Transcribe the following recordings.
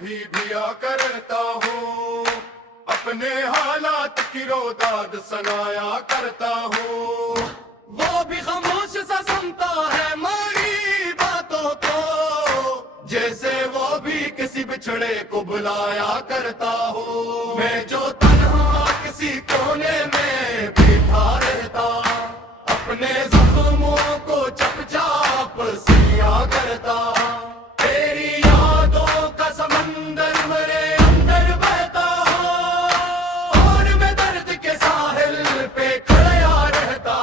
भी दिया करता हूँ, अपने हालात की रोदाद सुनाया करता हूँ। वो भी खामोश सा सुनता है मेरी बातों को, जैसे वो भी किसी बिछड़े को बुलाया करता हूँ। मैं जो तन्हा किसी कोने में बैठा रहता, अपने जख्मों को चुपचाप सिया करता। तेरी यादों का समंदर मेरे अंदर बहता और मैं दर्द के साहिल पे खड़ा रहता।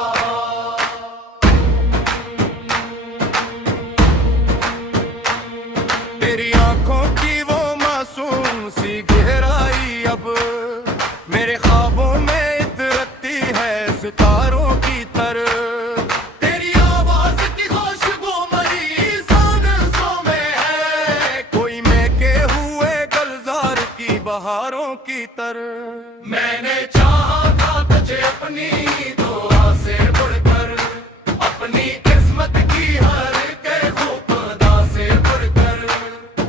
तेरी आंखों की वो मासूम सी गहराई अब मेरे ख्वाबों में इतरती है सितारों की तरह। तेरी आवाज की खुशबू मेरी सांसों में है, कोई महके हुए गुलजार की बहारों की तरह। मैंने चाहा था तुझे अपनी दुआ से बढ़कर, अपनी किस्मत की हर के खुदा से बढ़कर।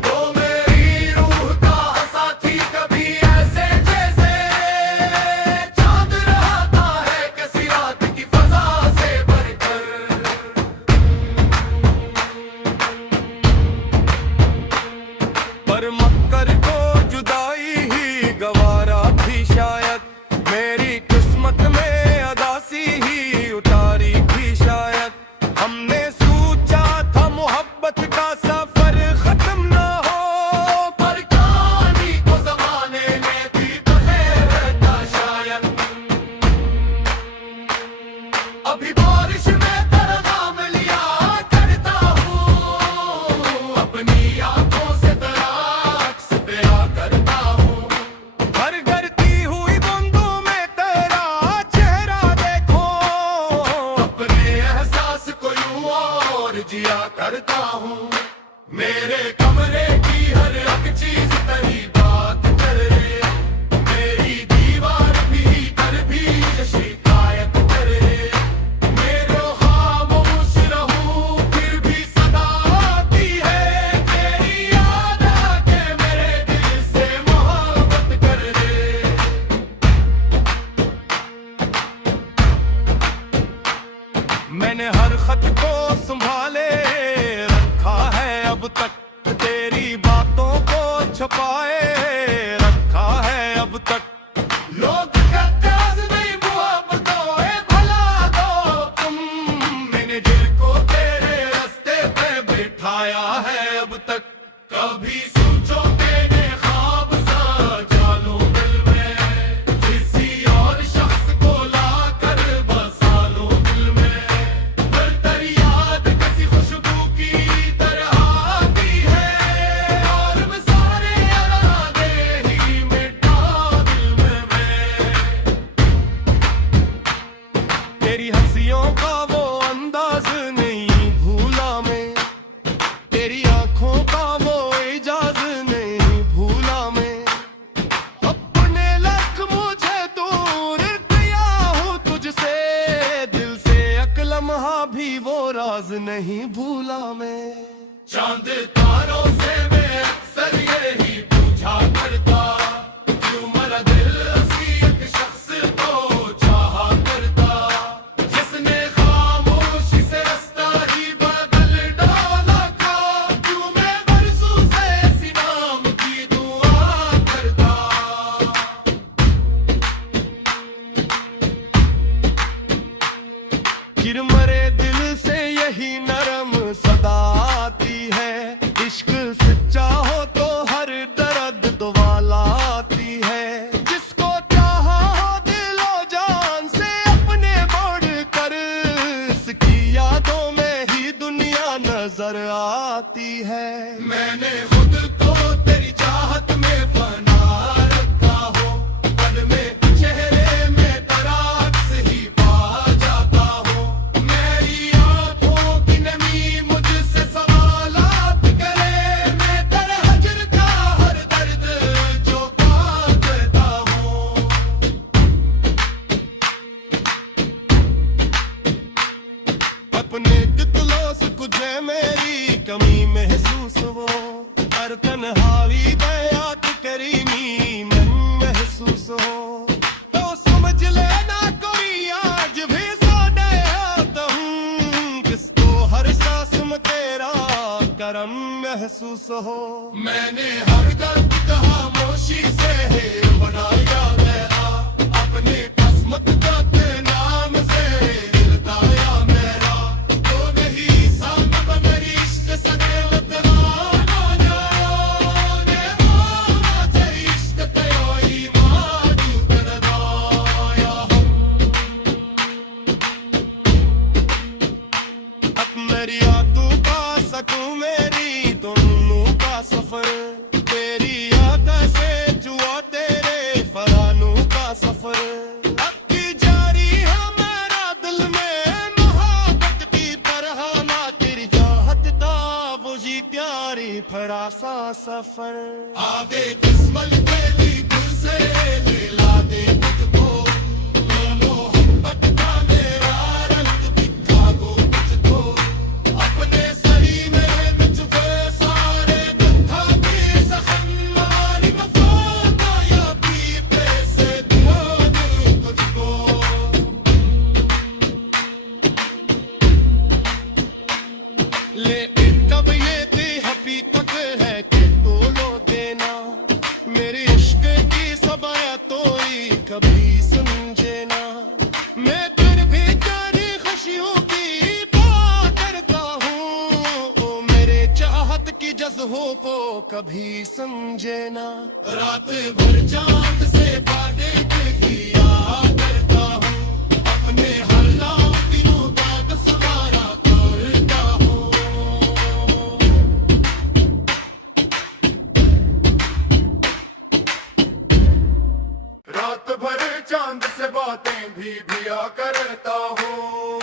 तो मेरी रूह का साथी कभी ऐसे जैसे चांद रहता है किसी रात की फजा से बढ़कर। पर मक्कर को जुदाई ही गवारा थी शायद, मेरी किस्मत में अदासी ही उतारी थी शायद। हमने सोचा था मोहब्बत का सफर खत्म ना हो, पर कहानी को ज़माने ने दी तो रहता शायद। अभी बारिश में तेरा नाम लिया करता हूँ, अपनी आंखों से तेरा अक्स तेरा करता हूँ। हर गिरती हुई बूंदों में तेरा चेहरा देखो, अपने एहसास को यूं और जिया करता हूँ। मेरे कमरे की हर एक चीज तेरी बात करे, मेरी दीवार भी कर भी शिकायत करे। मेरे खामोश रहूं फिर भी सदा आती है, तेरी याद आके मेरे दिल से मोहब्बत कर दे। मैंने हर खत को संभाले रखा है अब तक, तेरी बातों को छुपाए रखा है अब तक। लोग कहते नहीं मोहब्बतों भला दो तुम, मैंने दिल को तेरे रास्ते पे बिठाया है अब तक। कभी सोचो मैंने ख्वाब सा जानो दिल में, किसी और शख्स को लाकर बसा लो दिल में। पर तेरी याद किसी खुशबू की तरह आती है, और मैं सारे इरादे ही मिटा दिल में मैं। तेरी हंसियों का वो अंदाज नहीं भूला मैं, तेरी आंखों का वो एजाज नहीं भूला मैं। अपने लख मुझे दूर किया हूँ तुझसे, दिल से एक लम्हा भी वो राज नहीं भूला मैं। चांद तारों से मैं अक्सर यही पूछा करता, क्यों मेरा दिल किसी एक शख्स को चाहा करता, जिसने खामोशी से रास्ता ही बदल डाला था। क्यों मैं बरसों से इसी नाम की दुआ करता। फिर मरे दिल से यही नरम सदा आती है, इश्क सच्चा हो तो हर दर्द दुआला आती है। जिसको चाहा हो दिलो जान से अपने बढ़कर, इसकी यादों में ही दुनिया नजर आती है। मैंने खुद को तेरी चाहत में फना रखा हो, पल में चेहरे में तेरा अक्स ही पा जाता हो। मेरी आंखों की नमी मुझसे सवालात करे, मैं तेरे हजर का हर दर्द जो पा देता हूँ। अपने दिलों से तुझे मेरी कमी महसूस हो, हर तन्हाई दे नरम महसूस हो। मैंने हर दर्द खामोशी से बनाया मेरा, अपनी किस्मत का नाम से दिलदाया मेरा। तो नहीं सामने मेरी इश्क सदे वतवाना ने माना तेरी इश्क तयोई मारू करदाया। अब मेरी यादों का सकूं मेरी दोनों का सफर, तेरी याद से जुआ तेरे फरानों का सफर। अब की जारी है मेरा दिल में मोहब्बत की तरह ना तेरी चाहत था वो जी प्यारी फड़ा सा सफर। आगे किस्मत तेरी दिल से दिला दे मुझको, मोहब्बत का मेरा रंग दिखा दो मुझको। अपने सरी में मुझको सारे दुखा की जख्म मारी वफा या पीते से दुआ दूं तुझको। लेकिन कब ये थी हकीकत है कि तोलो देना, मेरे इश्क की सबाया तो ही कभी समझे ना। मैं फिर भी तेरी खुशियों की बात करता हूँ, ओ मेरे चाहत की जज्बों को कभी समझे ना। रात भर चांद से बातें किया करता हूँ, अपने हालातों का सवारा करता हूँ। रात भर चांद से बातें भी किया करता हूँ,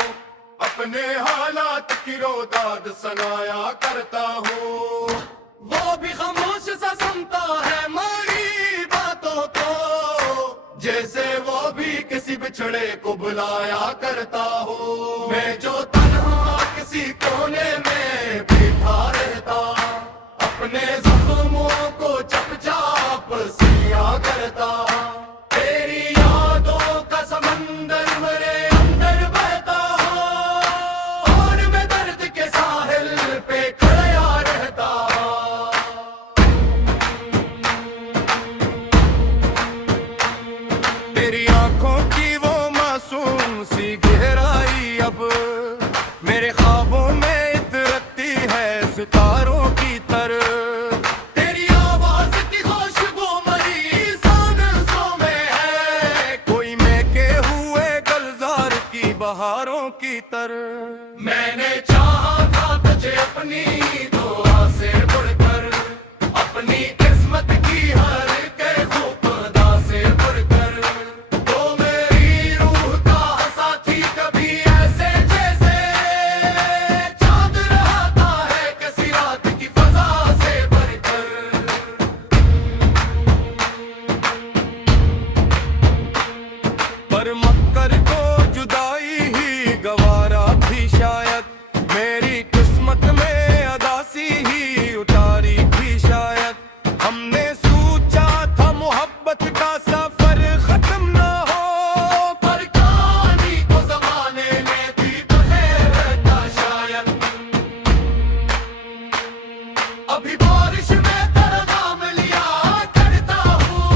अपने हालात की रोदाद सुनाया करता हूँ। वो भी खामोश सा सुनता है मेरी बातों को, जैसे वो भी किसी बिछड़े को बुलाया करता हूँ। मैं जो तन्हा किसी कोने में बैठा रहता, अपने जख्मों को चुपचाप सिया करता। तेरी यादों का समंदर मेरे अंदर बहता और मैं दर्द के साहिल पे खड़ा रहता। तेरी आंखों की वो मासूम सी गहराई अब मेरे ख्वाबों में इतरती है सितारों की तरह। तेरी आवाज की खुशबू मेरी सांसों में है, कोई महके हुए गुलजार की बहारों की तरह। मैंने चाहा था तुझे अपनी दुआ से बढ़कर, अपनी किस्मत की हर के खुदा से बढ़कर। तो मेरी रूह का साथी कभी ऐसे जैसे चांद रहता है किसी रात की फजा से बढ़कर। पर मक्कर को जुदाई ही गवारा भी शायद, मेरी किस्मत में अदासी ही उतारी भी शायद। हमने सोचा था मोहब्बत का सफर खत्म ना हो, पर कहानी को जमाने में भी बखेर रहता शायद। अभी बारिश में तेरा नाम लिया करता हूँ,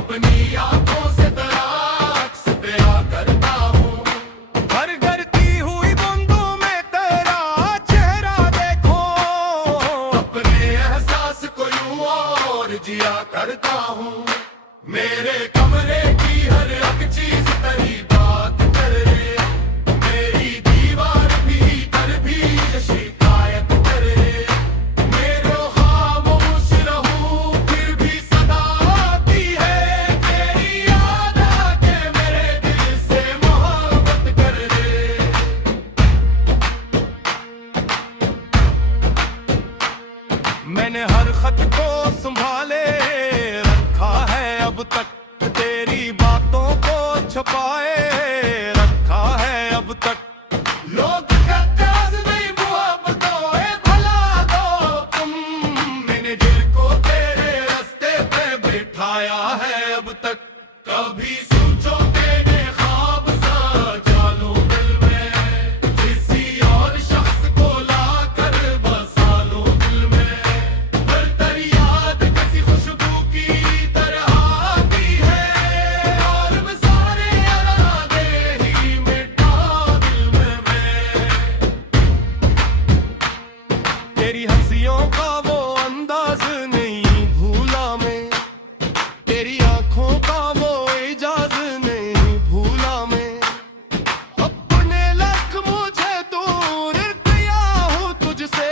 अपनी आंखों से तेरा अक्स प्यार करता हूँ। हर गरती हुई बूंदों में तेरा चेहरा देखो, अपने एहसास को यूं और जिया करता हूँ। मेरे कमरे की हर एक चीज तेरी बात करे, मेरी दीवार भी कर भी शिकायत करे। मेरे खामोश रहूं फिर भी सदा आती है तेरी याद आके मेरे दिल से मोहब्बत कर दे। मैंने हर खत को संभाले रखा है अब तक, तेरी बातों को छुपाए रखा है अब तक। लोग कहते हैं नहीं मोहब्बतों भला दो तुम, मैंने दिल को तेरे रास्ते पे बिठाया है अब तक। कभी सोचो तेरे ख्वाब सजा लो दिल में, किसी और शख्स को ला कर बसा हंसियों का वो अंदाज नहीं भूला मैं, तेरी आंखों का वो एजाज नहीं भूला मैं। अपने लख मुझे दूर किया हूँ तुझसे,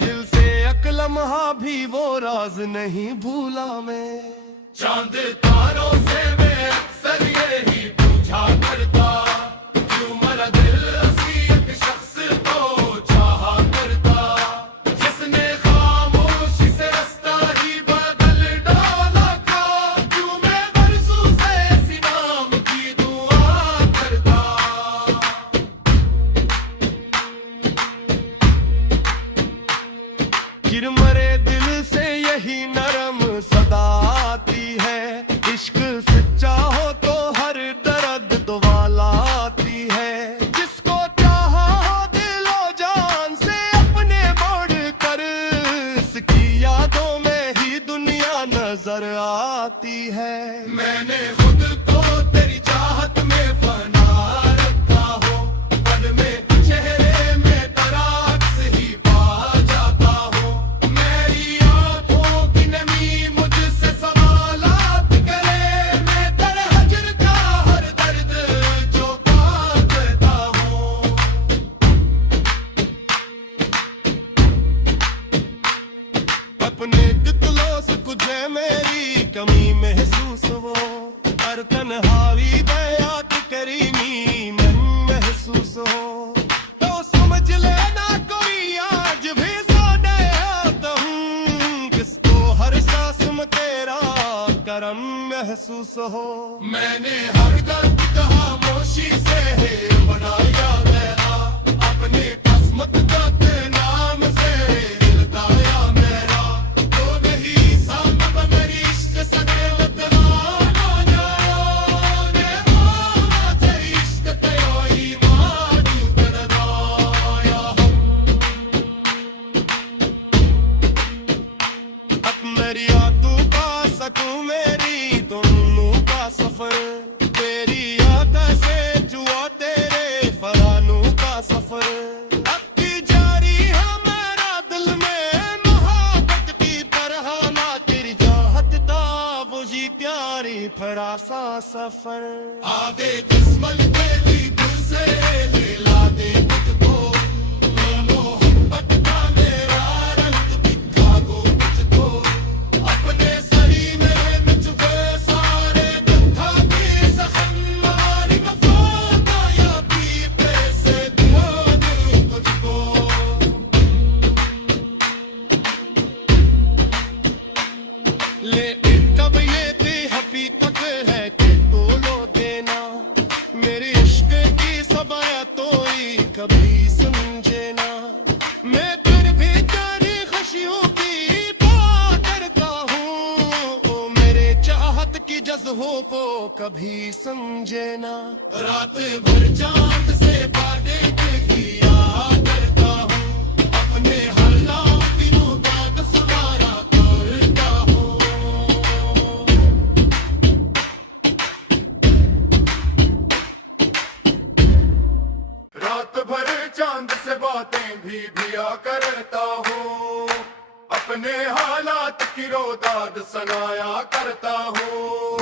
दिल से एक लम्हा भी वो राज नहीं भूला मैं। चांद तारों से मैं अक्सर यही पूछा करता, क्यों मेरा दिल हंसी एक शख्स को चाहा करता, जिसने खामोशी से रास्ता ही बदल डाला था। क्यों मैं बरसों से इसी नाम की दुआ करता। गिर मरे दिल से यही नरम सदा आती है, इश्क सच्चा हो तो हर दर्द दुआला आती है। जिसको चाहा हो दिलो जान से अपने बढ़ कर, इसकी यादों में ही दुनिया नजर आती है। मैंने खुद को तेरी चाहत में फना रखा हो, पल में चेहरे में तेरा अक्स ही पा जाता हो। मेरी आंखों की नमी मुझसे सवालात करे, मैं तेरे हजर का हर दर्द जो पाता हूँ। अपने दिलों से तुझे मेरी कमी महसूस हो, हर तन्हाई दयात करीमी मन महसूस हो। तो समझ लेना कोई आज भी सो आता हूँ, किसको हर सांस में तेरा करम महसूस हो। मैंने हर दर्द खामोशी से बनाया मेरा, अपनी किस्मत का नाम से दिलदाया मेरा। तो नहीं सामब मेरी इश्क सदैव तराना जाने, माना तेरी इश्क तेरा ईमान उतरदाया। अब मेरी यादों का सकूं मेरी दोनों का सफर, तेरी याद से जुआ तेरे फरानों का सफर। अब की जारी है मेरा दिल में मोहब्बत की तरह, ना तेरी चाहत था वो जी प्यारी फरा सा सफर। आगे किस्मत तेरी दिल से दिला दे मुझको, मैं मोहब्बत का मेरा रंग दिखा दो मुझको। अपने सरी में मिट गए सारे दुखा के जख्म, मारी वफा का या पीते से दिला दे तुझको। ले कब ये थी हकीकत है कि तोलो देना, मेरे इश्क की सबाया तो ही कभी समझे ना। मैं फिर भी तेरी खुशियों की बात करता हूँ, ओ मेरे चाहत की जज्बों को कभी समझे ना। रात भर चांद से बातें किया करता हूँ, अपने हालात दिनों का सवारा करता हूँ। रात भर चांद से बातें भी किया करता हूँ, अपने हालात की रोदाद सुनाया करता हूँ।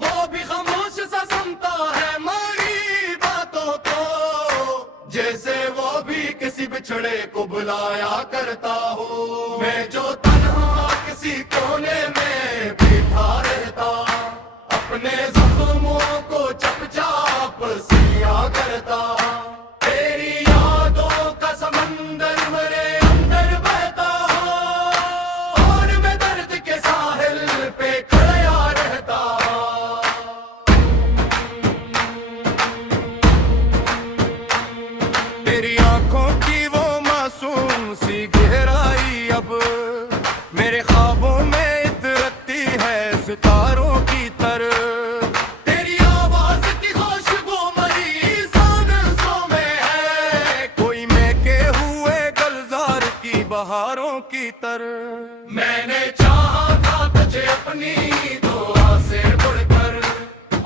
वो भी खामोश सा सुनता है हमारी बातों को, जैसे वो भी किसी बिछड़े को बुलाया करता हूँ। मैं जो तन्हा किसी कोने में बैठा रहता, अपने जख्मों को चपचाप सिया करता। तेरी यादों का समंदर मेरे अंदर बहता हो, और मैं दर्द के साहिल पे खड़ा रहता। तेरी आंखों की वो मासूम सी गहराई अब मेरे ख्वाबों में इतरती है सितारों की तरह। तेरी आवाज की खुशबू मेरी सांसों में है, कोई महके हुए गुलजार की बहारों की तरह। मैंने चाहा था तुझे अपनी दुआ से बढ़कर,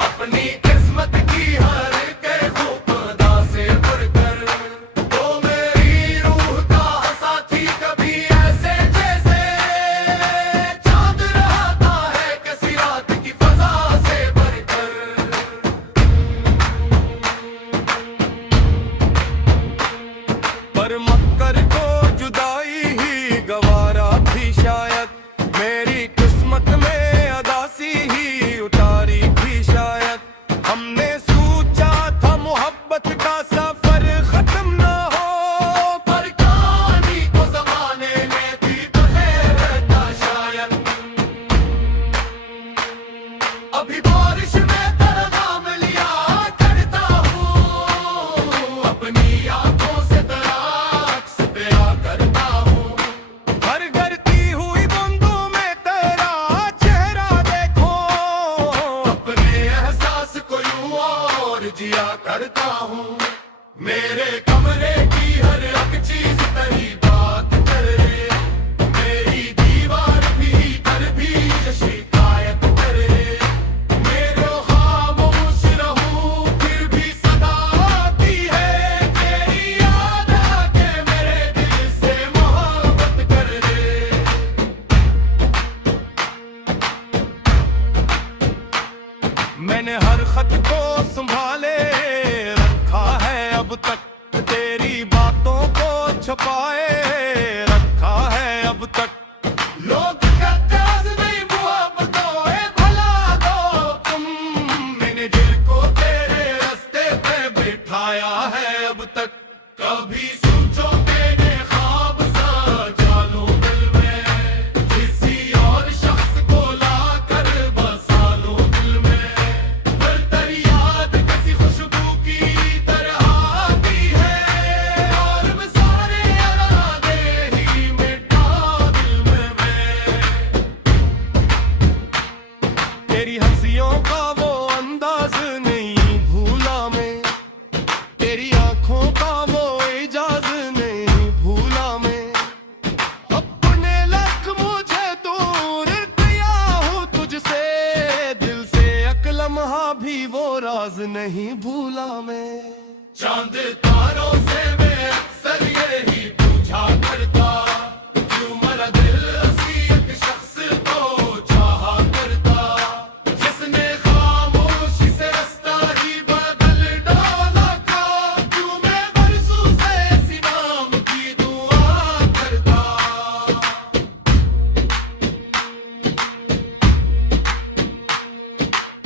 अपनी किस्मत की हर के खुदा से बढ़कर। तो मेरी रूह का साथी कभी खत को संभाले रखा है अब तक तेरी बातों को छुपाए रखा है अब तक लोग कहते हैं नहीं मोहब्बतों भला दो तुम मैंने दिल को तेरे रास्ते पे बिठाया है अब तक कभी सोचो मैंने ख्वाब सजा लो दिल में किसी और शख्स को लाकर बसा लो दिल में पर तेरी याद किसी खुशबू की तरह आती है और मैं सारे इरादे ही मिटा दिल में मैं तेरी हंसियों का वो अंदाज नहीं भूला मैं तेरी आंखों का वो इजाज नहीं भूला मैं अपने लक मुझे दूर किया हूँ तुझसे दिल से एक लम्हा भी वो राज नहीं भूला मैं चांद तारों से मैं अक्सर यही पूछा करता क्यों मेरा दिल उसी एक शख्स को चाहा करता जिसने खामोशी से रास्ता ही बदल डाला था क्यों मैं बरसों से इसी नाम की दुआ करता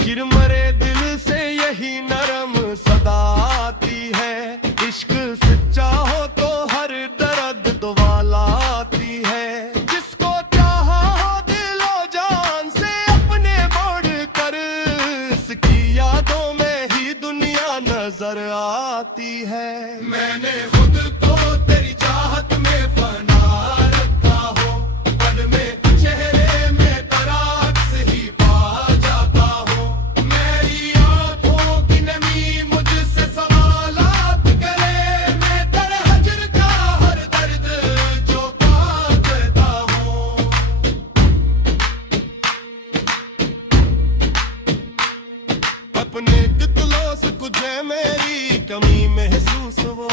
गिर मरे दिल से यही नरम सदा आती है इश्क सच्चा हो तो हर दर्द दुआला आती है जिसको चाहा हो दिलो जान से अपने बढ़ कर इसकी यादों में ही दुनिया नजर आती है मैंने खुद को तेरी चाहत में फना रखा हो पल में चेहरे में तराक्स ही पा जाता हो मेरी आंखों की नमी मुझसे सवालात करे मैं तेरे हजर का हर दर्द जो पा देता हूँ अपने दिलों से तुझे मेरी कमी महसूस हो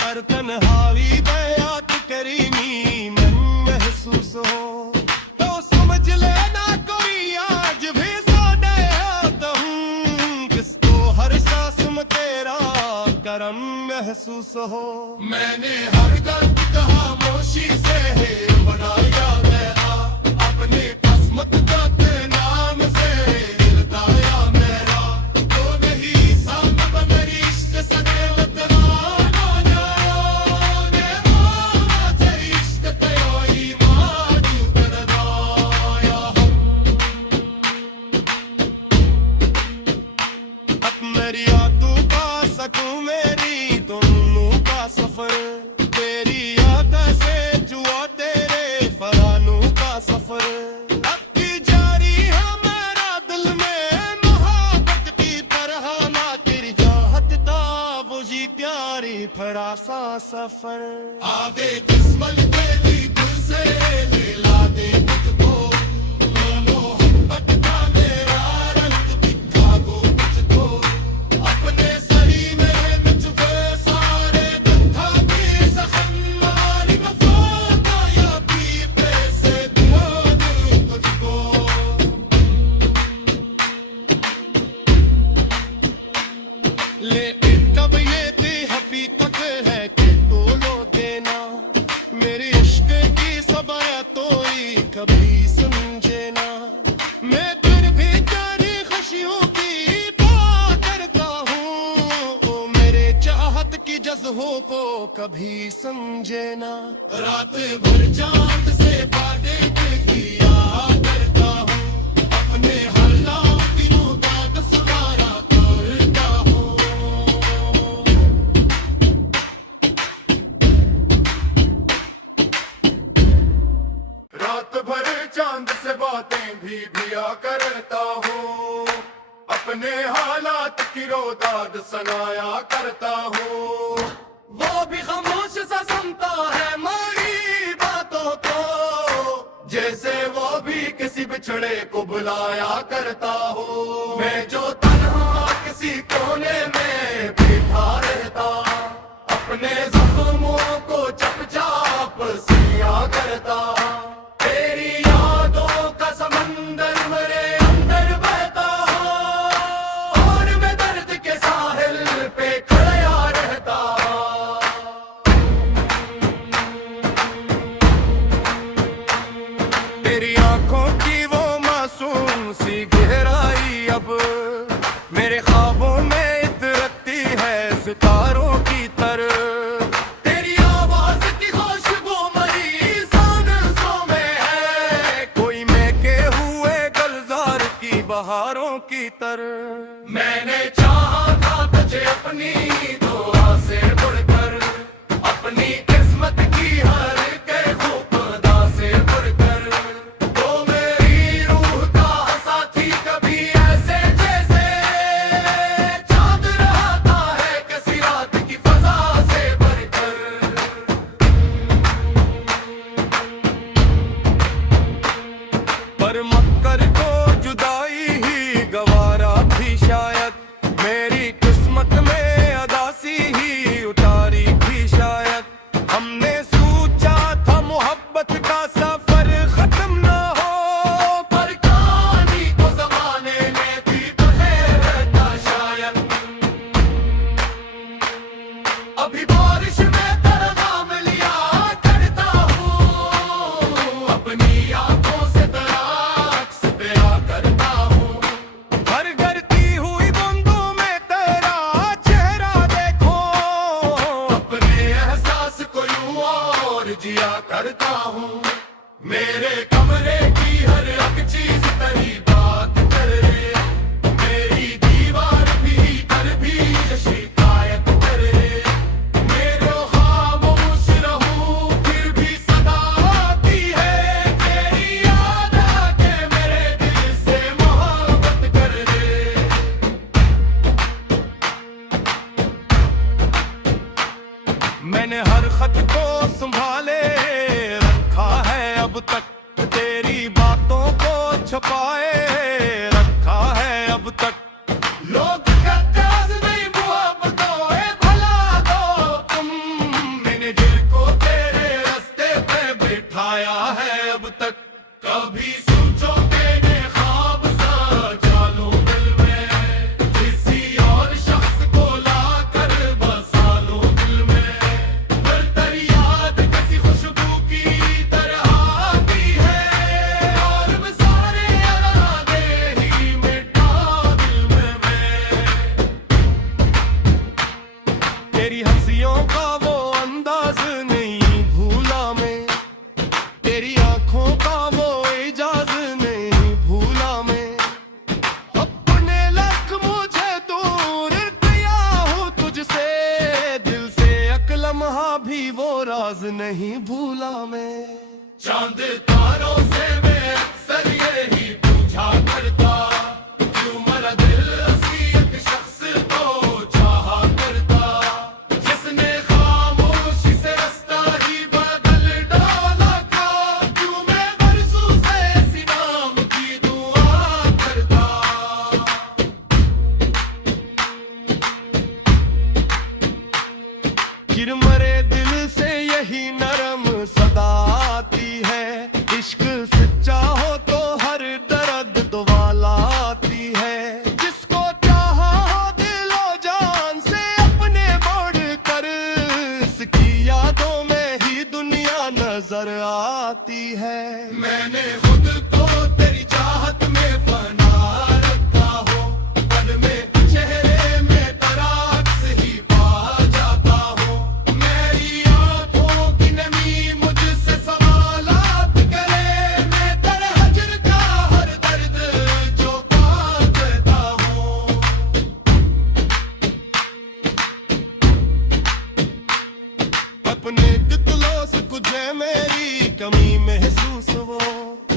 हर तन्हाई बयात करीमी मन महसूस हो तो समझ लेना कोई आज भी सोने आता हूँ किसको हर सांस में तेरा करम महसूस हो मैंने हर दर्द का खामोशी से है बनाया मेरा अपने किस्मत का तेरे नाम से हिलताया मेरा तो नहीं सामब मेरी इश्क सदैव तराना जाया ने माना तेरी इश्क तेरा ईमान उतरदाया अब मेरी यादों का सकूं मेरी दोनों का सफर तेरी याद से जुआ तेरे फरानों का सफर अब की जारी है मेरा दिल में मोहब्बत की तरह ना तेरी चाहत था वो जी प्यारी फरासा सफर आगे किस्मत तेरी दिल से ला दे मुझको मोहब्बत का मेरा रंग दिखा दो मुझको अपने सरी में मुझको सारे दुखा की जख्म मारी वफा या भी पैसे दुआ दूं तुझको लेकिन कब ये थी हकीकत है कि तू लो देना मेरे इश्क की सबाया तो ही कभी समझे ना मैं फिर भी तेरी खुशियों की बात करता हूँ ओ मेरे चाहत की जज्बों को कभी समझे ना रात भर चांद से बातें किया करता हूँ अपने हालात दिनों का सुधारा करता हूँ रात भर चांद से बातें भी किया करता हूँ अपने हालात की रोदाद सुनाया करता हूँ वो भी खामोश सा सुनता है मेरी बातों को जैसे वो भी किसी बिछड़े को बुलाया करता हूँ मैं जो तन्हा किसी कोने में बैठा रहता अपने जख्मों को चपचाप सिया करता तेरी यादों का समंदर मेरे अंदर बहता और आंखों की वो मासूम सी गहराई अब मेरे ख्वाबों में इतरती है सितारों की तरह। तेरी आवाज की खुशबू मेरी सांसों में है, कोई महके हुए गुलजार की बहारों की तरह। मैंने चाहा था तुझे अपनी दुआ से बढ़कर, अपनी किस्मत की हर के खुदा से बढ़कर। तो मेरी रूह का साथी कभी ऐसे जैसे चांद रहता है किसी रात की फजा से बढ़कर। पर मक्कर को जुदाई ही गवारा भी शायद, मेरी किस्मत में अदासी ही उतारी भी शायद। हमने सोचा था मोहब्बत का सफर खत्म ना हो, पर कहानी को जमाने में भी रहता शायद। अभी बारिश में तेरा नाम लिया करता हूँ, अपनी आंखों से तेरा अक्स तेरा करता हूँ। हर गिरती हुई बूंदों में तेरा चेहरा देखो, अपने एहसास को यूं और जिया करता हूँ। मेरे कमरे की हर एक चीज तेरी बात करे, मेरी दीवार भी कर भी शिकायत करे। मेरे खामोश रहूं फिर भी सदा आती है तेरी याद आके मेरे दिल से मोहब्बत कर दे। मैंने हर खत को संभाले रखा है अब तक, तेरी बातों को छुपाए रखा है अब तक। लोग कहते हैं नहीं मोहब्बतों भला दो तुम, मैंने दिल को तेरे रास्ते पे बिठाया है अब तक। कभी सोचो तेरे ख्वाब सजा लो दिल में, किसी और शख्स को लाकर बसा लो दिल में। पर तेरी याद किसी खुशबू की तरह आती है, और मैं सारे याराने ही मिटा दिल में मैं। तेरी हंसियों का वो अंदाज नहीं भूला मैं, तेरी आंखों का वो एजाज नहीं भूला मैं। अपने लख मुझे दूर किया हूँ तुझसे, दिल से एक लम्हा भी वो राज नहीं भूला मैं। चांद तारों से मैं अक्सर यही पूछा करता, क्यों मेरा दिल हंसी एक शख्स को चाहा करता, जिसने खामोशी से रास्ता ही बदल डाला था। क्यों मैं बरसों से ऐसी नाम की दुआ करता। फिर मरे दिल से यही नरम सदा आती है, इश्क सच्चा हो तो हर दर्द दुआला आती है। जिसको चाहा हो दिलो जान से अपने बढ़कर, इसकी यादों में ही दुनिया नजर आती है। मैंने खुद को तेरी चाहत में फना रखा हो, पल में चेहरे में तेरा अक्स ही पा जाता हो। मेरी आंखों की नमी मुझसे सवालात करे, मैं तेरे हजर का हर दर्द जो पा देता हूँ। अपने दिलों से तुझे मेरी कमी महसूस हो,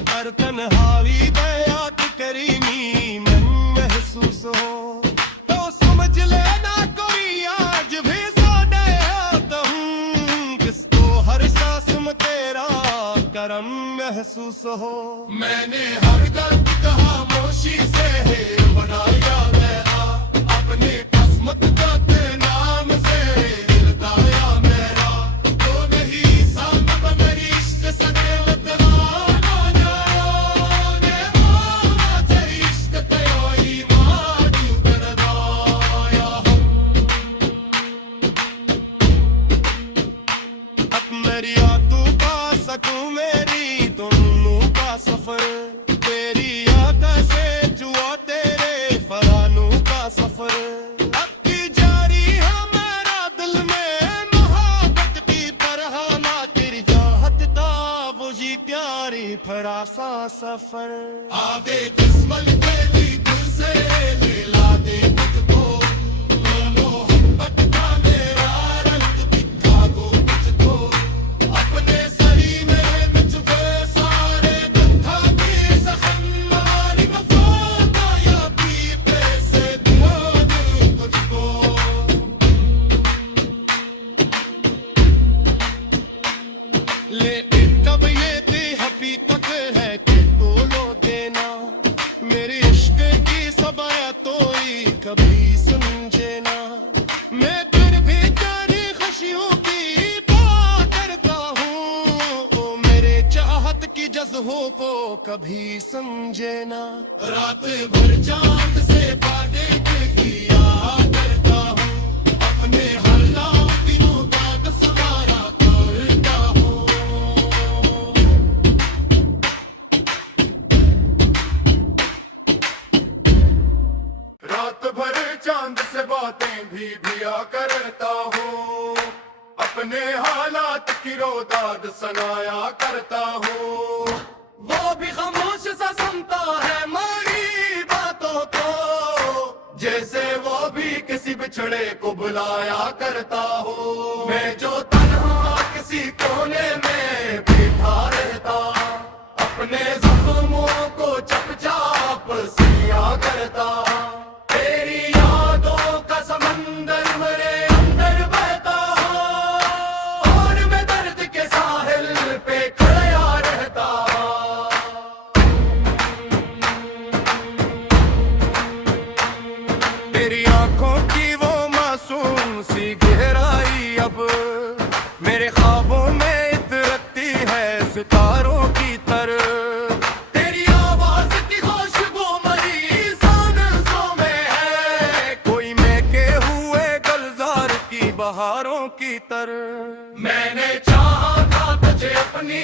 हर तन्हाई दयात करीमी मन महसूस हो। तो समझ लेना कोई आज भी सोने आता हूँ, किसको हर सांस में तेरा करम महसूस हो। मैंने हर दर्द खामोशी से बनाया मेरा, अपनी किस्मत का तेरे नाम से लगाया मेरा। तो नहीं सामत मेरी इश्क सदैव दीवाना जाने, माना तेरी इश्क तेरा ईमान उतरदाया। अब मेरी यादों का सकूं मेरी दोनों का सफर, जी प्यारी फरासा सफर आगे किस्मत तेरी दिल से मिला दे मुझको मोहब्बत का मेरा रंग दिखा दो मुझको अपने सरी में मुझको सारे दुखा की जख्म हमारी वफा का या पीते से दिला दे तुझको लेकिन कब ये हकीकत है कि तोलो देना मेरे इश्क की सबाया तो ही कभी समझे ना मैं फिर भी तेरी खुशियों की बात करता हूँ ओ मेरे चाहत की जज्बों को कभी समझे ना रात भर चांद से बातें किया करता हूँ अपने हालातों का दसवारा करता हूँ रात भर चांद से बातें भी दिया करता हूँ अपने हालात की रोदाद सुनाया करता हूँ वो भी खामोश सा सुनता है हमारी बातों को जैसे वो भी किसी बिछड़े को बुलाया करता हूँ मैं जो तन्हा किसी कोने में बैठा रहता अपने जख्मों को चपचाप सिया करता तेरी यादों का समंदर मेरे अंदर बहता और मैं दर्द के साहिल पे खड़ा रहता तेरी आंखों की वो मासूम सी गहराई अब मेरे ख्वाबों में इतरती है सितारों की तरह तेरी आवाज की खुशबू मरी सांसों में है कोई महके हुए गुलजार की बहारों की तरह मैंने चाहा था तुझे अपनी